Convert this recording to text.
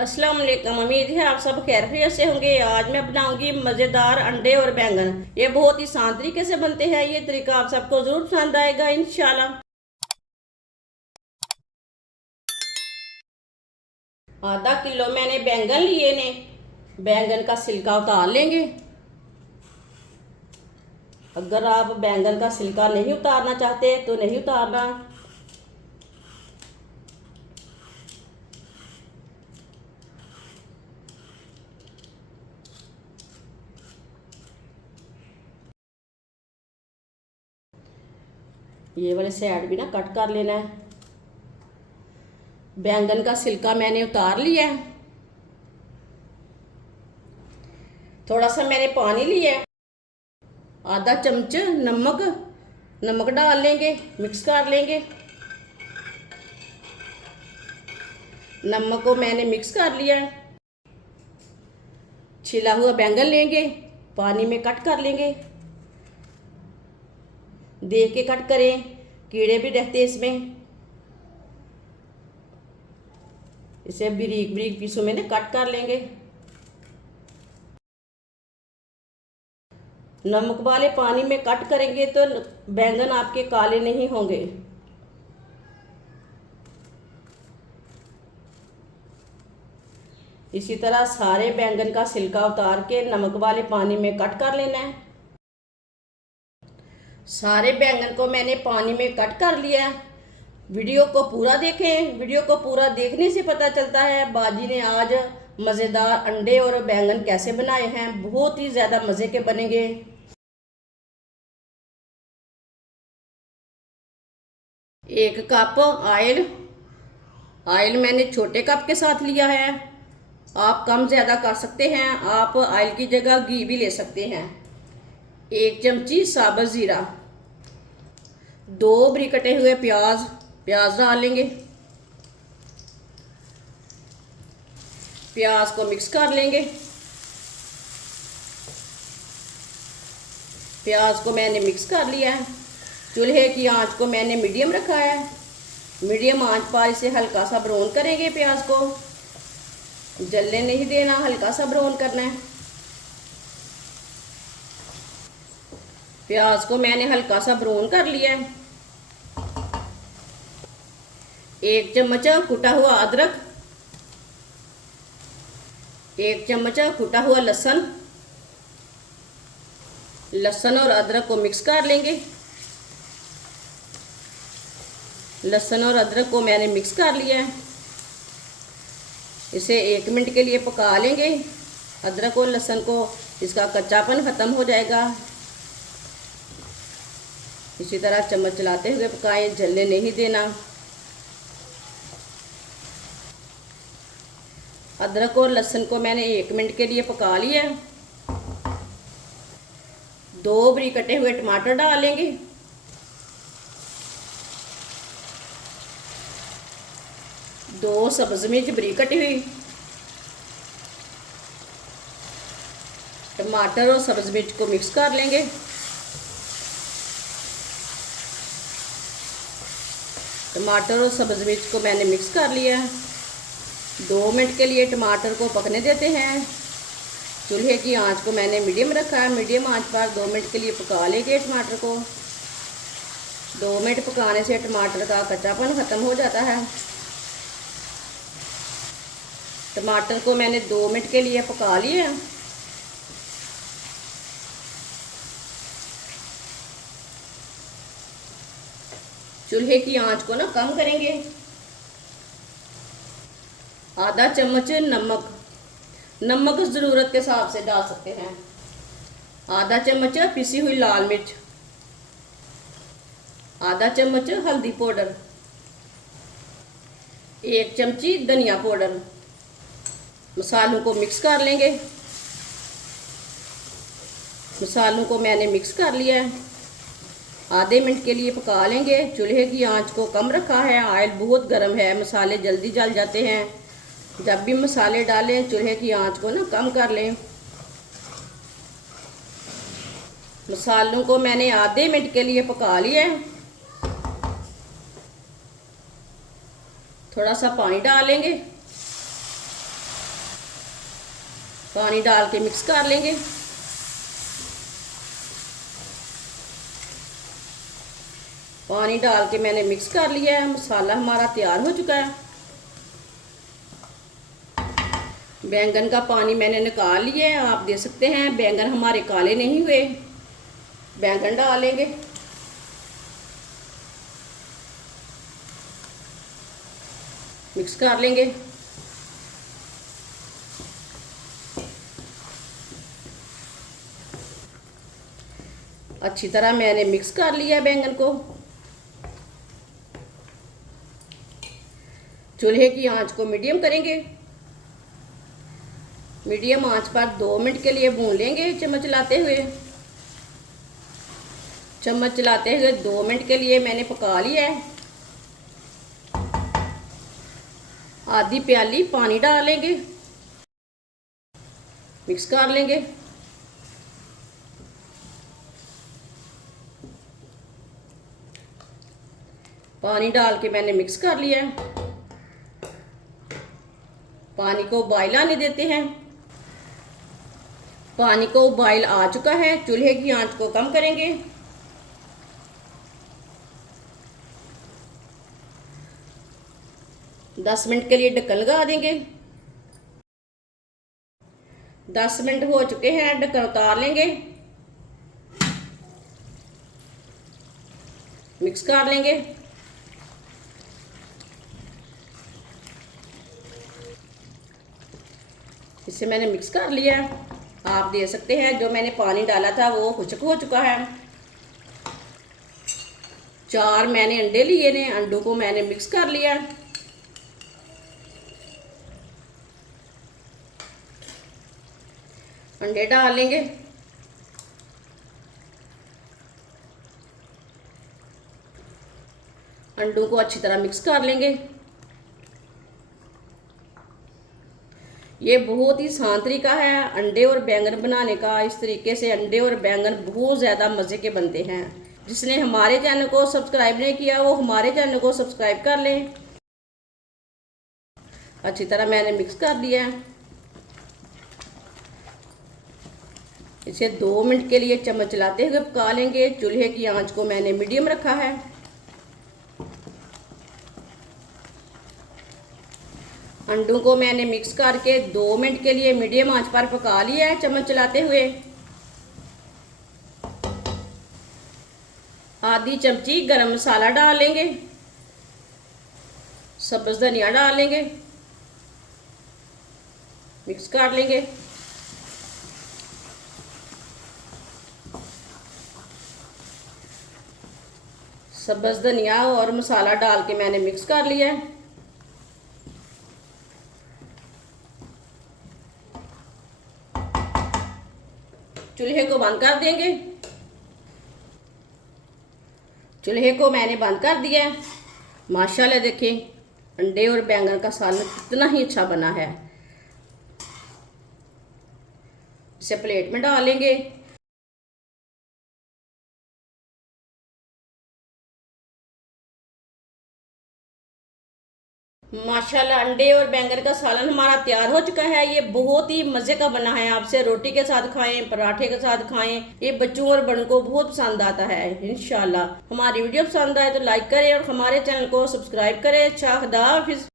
अस्सलाम वालेकुम। उम्मीद है आप सब खैरियत से होंगे। आज मैं बनाऊंगी मज़ेदार अंडे और बैंगन। ये बहुत ही आसान तरीके से बनते हैं। ये तरीका आप सबको ज़रूर पसंद आएगा इंशाल्लाह। आधा किलो मैंने बैंगन लिए ने। बैंगन का छिलका उतार लेंगे। अगर आप बैंगन का छिलका नहीं उतारना चाहते तो नहीं उतारना। ये वाले साइड भी ना कट कर लेना है। बैंगन का छिलका मैंने उतार लिया है। थोड़ा सा मैंने पानी लिया है। आधा चम्मच नमक नमक डाल लेंगे, मिक्स कर लेंगे। नमक को मैंने मिक्स कर लिया है। छिला हुआ बैंगन लेंगे, पानी में कट कर लेंगे। देख के कट करें, कीड़े भी रहते इसमें। इसे बारीक बारीक पीसों में ना कट कर लेंगे। नमक वाले पानी में कट करेंगे तो बैंगन आपके काले नहीं होंगे। इसी तरह सारे बैंगन का छिलका उतार के नमक वाले पानी में कट कर लेना है। सारे बैंगन को मैंने पानी में कट कर लिया है। वीडियो को पूरा देखें। वीडियो को पूरा देखने से पता चलता है बाजी ने आज मज़ेदार अंडे और बैंगन कैसे बनाए हैं। बहुत ही ज़्यादा मज़े के बनेंगे। एक कप ऑयल ऑयल मैंने छोटे कप के साथ लिया है। आप कम ज़्यादा कर सकते हैं। आप ऑयल की जगह घी भी ले सकते हैं। एक चमची साबुत ज़ीरा, दो बारीक कटे हुए प्याज प्याज डाल लेंगे। प्याज को मिक्स कर लेंगे। प्याज को मैंने मिक्स कर लिया है। चूल्हे की आंच को मैंने मीडियम रखा है। मीडियम आंच पर इसे हल्का सा ब्राउन करेंगे। प्याज को जलने नहीं देना, हल्का सा ब्राउन करना है। प्याज को मैंने हल्का सा ब्राउन कर लिया है। एक चम्मच कुटा हुआ अदरक, एक चम्मच कुटा हुआ लहसुन। लहसुन और अदरक को मिक्स कर लेंगे। लहसुन और अदरक को मैंने मिक्स कर लिया है। इसे 1 मिनट के लिए पका लेंगे। अदरक और लहसुन को इसका कच्चापन ख़त्म हो जाएगा। इसी तरह चम्मच चलाते हुए पकाएं, जलने नहीं देना। अदरक और लहसुन को मैंने 1 मिनट के लिए पका लिया। 2 बारीक कटे हुए टमाटर डालेंगे। 2 सब्ज़ मिर्च बारीक कटी हुई। टमाटर और सब्ज़ मिर्च को मिक्स कर लेंगे। टमाटर और सब्ज़ मिर्च को मैंने मिक्स कर लिया है। 2 मिनट के लिए टमाटर को पकने देते हैं। चूल्हे की आंच को मैंने मीडियम रखा है। मीडियम आंच पर 2 मिनट के लिए पका लेंगे टमाटर को। 2 मिनट पकाने से टमाटर का कच्चापन ख़त्म हो जाता है। टमाटर को मैंने 2 मिनट के लिए पका लिया। चूल्हे की आंच को ना कम करेंगे। आधा चम्मच नमक ज़रूरत के हिसाब से डाल सकते हैं। आधा चम्मच पिसी हुई लाल मिर्च, आधा चम्मच हल्दी पाउडर, 1 चमची धनिया पाउडर। मसालों को मिक्स कर लेंगे। मसालों को मैंने मिक्स कर लिया है। आधे मिनट के लिए पका लेंगे। चूल्हे की आंच को कम रखा है। ऑयल बहुत गर्म है, मसाले जल्दी जल जाते हैं। जब भी मसाले डालें चूल्हे की आंच को ना कम कर लें। मसालों को मैंने आधे मिनट के लिए पका लिया है। थोड़ा सा पानी डालेंगे। पानी डाल के मिक्स कर लेंगे। पानी डाल के मैंने मिक्स कर लिया है। मसाला हमारा तैयार हो चुका है। बैंगन का पानी मैंने निकाल लिया है। आप देख सकते हैं बैंगन हमारे काले नहीं हुए। बैंगन डालेंगे। मिक्स कर लेंगे। अच्छी तरह मैंने मिक्स कर लिया है बैंगन को। चूल्हे की आंच को मीडियम करेंगे। मीडियम आंच पर 2 मिनट के लिए भून लेंगे चम्मच चलाते हुए। चम्मच चलाते हुए 2 मिनट के लिए मैंने पका लिया है। आधी प्याली पानी डालेंगे। मिक्स कर लेंगे। पानी डाल के मैंने मिक्स कर लिया है। पानी को उबाइल आने देते हैं। पानी को उबाइल आ चुका है। चूल्हे की आंच को कम करेंगे। दस मिनट के लिए ढक्कन लगा देंगे। 10 मिनट हो चुके हैं। ढक्कन उतार लेंगे। मिक्स कर लेंगे। इसे मैंने मिक्स कर लिया। आप देख सकते हैं जो मैंने पानी डाला था वो खुश्क हो चुका है। 4 मैंने अंडे लिए ने। अंडों को मैंने मिक्स कर लिया। अंडे डाल लेंगे। अंडों को अच्छी तरह मिक्स कर लेंगे। ये बहुत ही आसान तरीका है अंडे और बैंगन बनाने का। इस तरीके से अंडे और बैंगन बहुत ज़्यादा मज़े के बनते हैं। जिसने हमारे चैनल को सब्सक्राइब नहीं किया वो हमारे चैनल को सब्सक्राइब कर लें। अच्छी तरह मैंने मिक्स कर दिया है। इसे 2 मिनट के लिए चम्मच चलाते हुए पका लेंगे। चूल्हे की आंच को मैंने मीडियम रखा है। अंडों को मैंने मिक्स करके 2 मिनट के लिए मीडियम आंच पर पका लिया है चम्मच चलाते हुए। आधी चमची गरम मसाला डाल लेंगे। सब्ज धनिया डाल लेंगे। मिक्स कर लेंगे। सब्ज धनिया और मसाला डाल के मैंने मिक्स कर लिया है। चूल्हे को बंद कर देंगे। चूल्हे को मैंने बंद कर दिया है। माशाल्लाह देखें अंडे और बैंगन का सालन कितना ही अच्छा बना है। इसे प्लेट में डालेंगे। माशाल्लाह अंडे और बैंगन का सालन हमारा तैयार हो चुका है। ये बहुत ही मज़े का बना है। आपसे रोटी के साथ खाएं, पराठे के साथ खाएं। ये बच्चों और बड़ों को बहुत पसंद आता है। इंशाल्लाह हमारी वीडियो पसंद आए तो लाइक करें और हमारे चैनल को सब्सक्राइब करें। अच्छा खुदा हाफिज़।